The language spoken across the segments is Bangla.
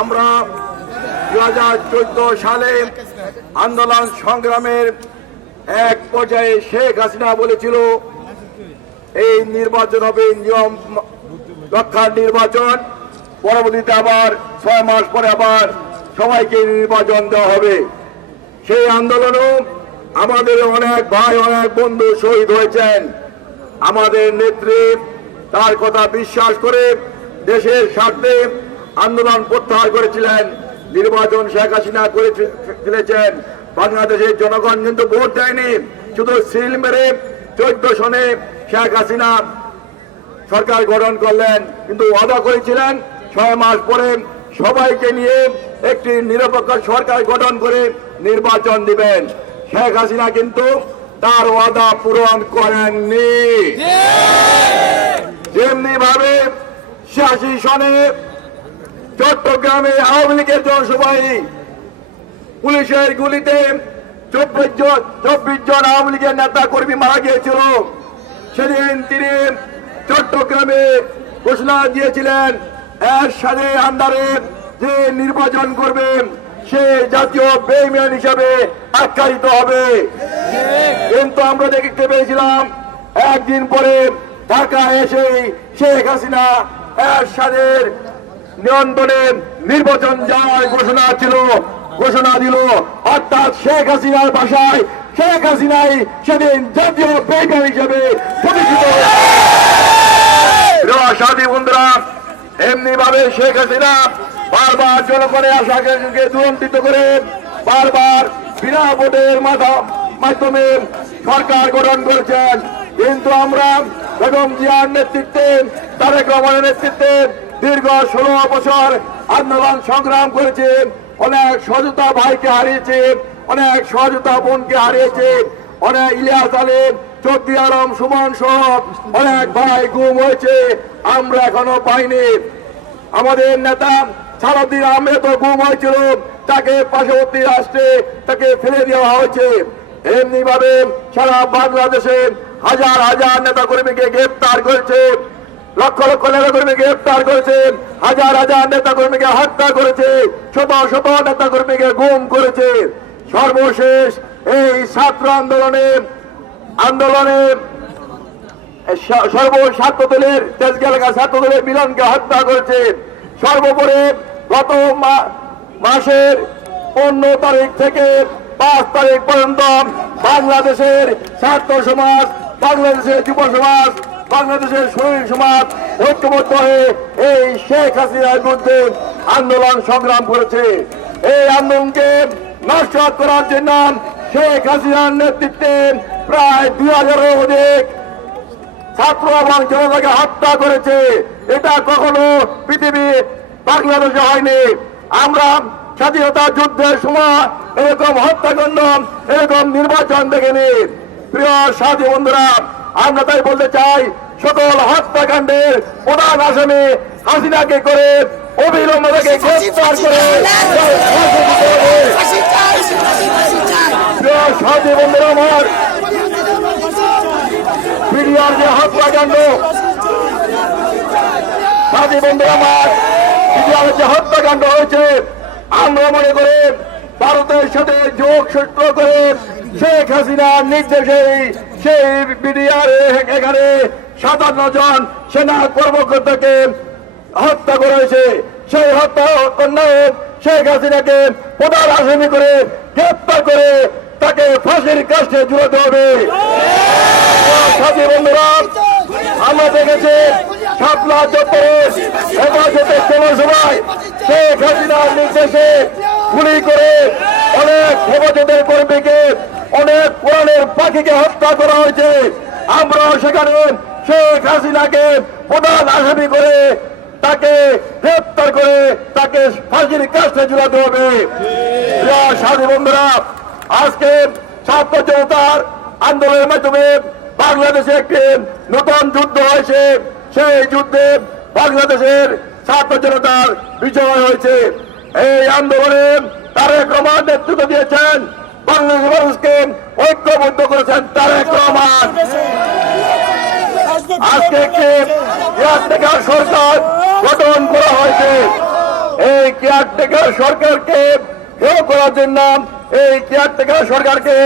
আমরা দু হাজার চোদ্দ সালে আন্দোলন সংগ্রামের এক পর্যায়ে শেখ হাসিনা বলেছিল, এই নির্বাচন হবে নিয়ম রক্ষার নির্বাচন। পরবর্তীতে আবার ছয় মাস পরে আবার সবাইকে নির্বাচন দেওয়া হবে। সেই আন্দোলনও আমাদের অনেক ভাই, অনেক বন্ধু শহীদ হয়েছেন। আমাদের নেত্রী তার কথা বিশ্বাস করে দেশের স্বার্থে আন্দোলন প্রত্যাহার করেছিলেন। নির্বাচন শেখ হাসিনা করে ফেলেছেন। বাংলাদেশের জনগণ কিন্তু ভোট দেয়নি। শুধু সিল মেরে চোদ্দ সনে শেখ হাসিনা সরকার গঠন করলেন কিন্তু ওয়াদা করেছিলেন ছয় মাস পরে সবাইকে নিয়ে একটি নিরপেক্ষ সরকার গঠন করে নির্বাচন দিবেন। শেখ হাসিনা কিন্তু তার ওয়াদা পূরণ করেননি। যেমনি ভাবে ছিয়াশি সনে চট্টগ্রামে আওয়ামী লীগের জনসভায় পুলিশের গুলিতে চব্বিশ জন চব্বিশ জন আওয়ামী লীগের নেতা কর্মী মারা গিয়েছিল। সেদিন তিনি চট্টগ্রামে ঘোষণা দিয়েছিলেন, এর সাথে আন্ডারে যে নির্বাচন করবেন সে জাতীয় বেইমান হিসাবে আখ্যায়িত হবে। কিন্তু আমরা দেখতে পেয়েছিলাম, একদিন পরে ঢাকা এসে শেখ হাসিনা এরশাদের নিয়ন্ত্রণে নির্বাচন যাওয়ার ঘোষণা ছিল, ঘোষণা দিল, অর্থাৎ শেখ হাসিনার ভাষায়, শেখ হাসিনাই সেদিন জাতীয় বেকার হিসেবে। সাথী বন্ধুরা এমনি ভাবে শেখ হাসিনা বারবার জনগণের আশাকে দুরন্তিত করে, বারবার বিনা ভোটের মাধ্যমে সরকার গঠন করেছেন কিন্তু আমরা বেগম জিয়ার নেতৃত্বে, তারেক রহমানের নেতৃত্বে দীর্ঘ ষোলো বছর আন্দোলন সংগ্রাম করেছে অনেক সহযোগিতা ভাইকে হারিয়েছে অনেক সহযোগিতা বোনকে হারিয়েছে অনেক ইলিয়াস আলীম, চৌধুরী আলম, সুমন সহ অনেক ভাই গুম হয়েছে, আমরা এখনও পাইনি। আমাদের নেতা সারাদিন আহমেদ গুম হয়েছিল, তাকে পার্শ্ববর্তী রাষ্ট্রে তাকে ফেলে দেওয়া হয়েছে। এমনি ভাবে সারা বাংলাদেশে হাজার হাজার নেতা কর্মীকে গ্রেপ্তার করেছে লক্ষ লক্ষ নেতা কর্মী গ্রেপ্তার করেছে, হাজার হাজার নেতা কর্মীকে হত্যা করেছে, শত শত নেতা কর্মীকে গুম করেছে। সর্বশেষ এই ছাত্র আন্দোলনে আন্দোলনে স- সর্বস্বার্থ দলের দেশকে এলাকা ছাত্র দলের মিলনকে হত্যা করেছে। সর্বোপরি গত মাসের পনেরো তারিখ থেকে পাঁচ তারিখ পর্যন্ত বাংলাদেশের ছাত্র সমাজ, বাংলাদেশের যুব সমাজ বাংলাদেশের শরীর সমাজ ঐক্যবদ্ধ হয়ে এই শেখ হাসিনার বিরুদ্ধে আন্দোলন সংগ্রাম করেছে। এই আন্দোলনকে নষ্ট করার জন্য শেখ হাসিনার নেতৃত্বে প্রায় দুই হাজারের অধিক ছাত্র এবং জনতাকে হত্যা করেছে। এটা কখনো পৃথিবী বাংলাদেশে হয়নি। আমরা স্বাধীনতা যুদ্ধের সময় এরকম হত্যাকাণ্ড, এরকম নির্বাচন দেখিনি। প্রিয় সাথী বন্ধুরা আমরা তাই বলতে চাই সকল হত্যাকাণ্ডের প্রধান আসামি হাসিনাকে করে অবিলম্বে তাকে গ্রেফতার করে সাথী বন্ধুরা আমার পিডিআর যে হত্যাকাণ্ড সাথী বন্ধু আমার পিডিআর যে হত্যাকাণ্ড হয়েছে আমরা মনে করি ভারতের সাথে যোগ সূত্র করে শেখ হাসিনার নির্দেশে সেই বিডিআর এখানে সাতান্ন জন সেনা কর্মকর্তাকে হত্যা করেছে। সেই হত্যা অন্যায় শেখ হাসিনাকে প্রধান আসামি করে গ্রেপ্তার করে তাকে ফাঁসির কাছে জুড়তে হবে। আমরা দেখেছি শাপলা চত্বরে হেফাজতের জনসভায় শেখ হাসিনার নির্দেশে গুলি করে অনেক হেফাজতের কর্মীকে পাখিকে হত্যা করা হয়েছে। আমরা সেখানে শেখ হাসিনাকে প্রধান আসামি করে তাকে গ্রেপ্তার করে তাকে ফাঁসির কাছে ঝুলাতে হবে। প্রিয় বন্ধুরা, আজকে ছাত্র জনতার আন্দোলনের মাধ্যমে বাংলাদেশে একটি নতুন যুদ্ধ হয়েছে। সেই যুদ্ধে বাংলাদেশের ছাত্র জনতার বিজয় হয়েছে। এই আন্দোলনে তারেক রহমান নেতৃত্ব দিয়েছেন বাংলাদেশ মানুষকে ঐক্যবদ্ধ করেছেন তারেক রহমান। আজকে একটি ইয়ার থেকে সরকার গঠন করা হয়েছে? এই কেয়ারটেকার সরকারকে হেয় করার জন্য, এই কেয়ারটেকার সরকারকে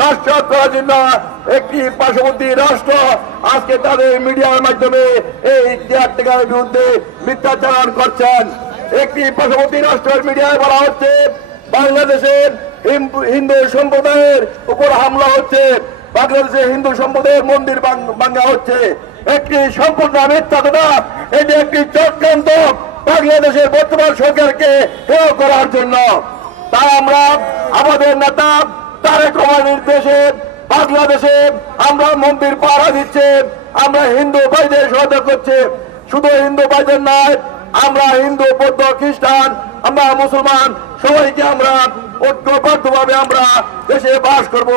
নষ্ট করার জন্য একটি পার্শ্ববর্তী রাষ্ট্র আজকে তাদের মিডিয়ার মাধ্যমে এই কেয়ারটেকারের বিরুদ্ধে মিথ্যাচারণ করছেন। একটি পার্শ্ববর্তী রাষ্ট্রের মিডিয়ায় বলা হচ্ছে, বাংলাদেশের হিন্দু- সম্প্রদায়ের উপর হামলা হচ্ছে। বাংলাদেশে হিন্দু সম্প্রদায়ের মন্দির ভাঙ- ভাঙা হচ্ছে। একটি সম্পূর্ণ মিথ্যা কথা, এটি একটি চক্রান্ত বাংলাদেশের বর্তমান সরকারকে হেয় করার জন্য। তা আমরা আমাদের নেতা তারেক রহমান নির্দেশে বাংলাদেশে আমরা মন্দির পাহারা দিচ্ছে, আমরা হিন্দু ভাইদের সহায়তা করছে। শুধু হিন্দু ভাইদের নয়, আমরা হিন্দু, বৌদ্ধ, খ্রিস্টান, আমরা মুসলমান, সবাইকে আমরা ঐক্যবদ্ধভাবে আমরা দেশে বাস করব।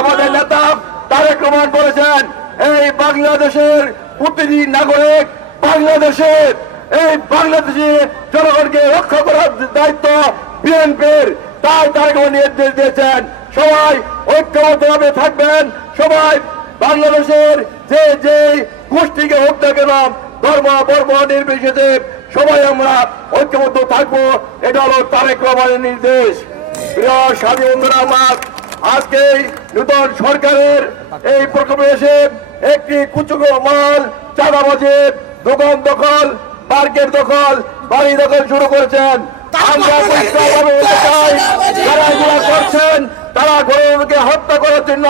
আমাদের নেতা তারেক রহমান বলেছেন এই বাংলাদেশের প্রতিটি নাগরিক বাংলাদেশের এই বাংলাদেশে জনগণকে রক্ষা করার দায়িত্ব বিএনপির। তাই তারেক রহমান নির্দেশ দিয়েছেন সবাই ঐক্যবদ্ধভাবে থাকবেন সবাই বাংলাদেশের যে যে গোষ্ঠীকে না কেন ধর্ম বর্ম নির্বিশেষে সবাই আমরা ঐক্যবদ্ধ থাকব। এটা হলো তারেক রহমানের নির্দেশ। প্রিয় স্বামী বন্ধুরা আমার আজকে নূতন সরকারের এই প্রকল্পে এসে একটি কুচুকো মাল চাঁদাবাজের দোকান দখল পার্কের দখল বাড়ি দখল শুরু করেছেন। আমরা পরিষ্কারভাবে বলতে চাই যারা এগুলো করছেন তারা গরিবকে হত্যা করার জন্য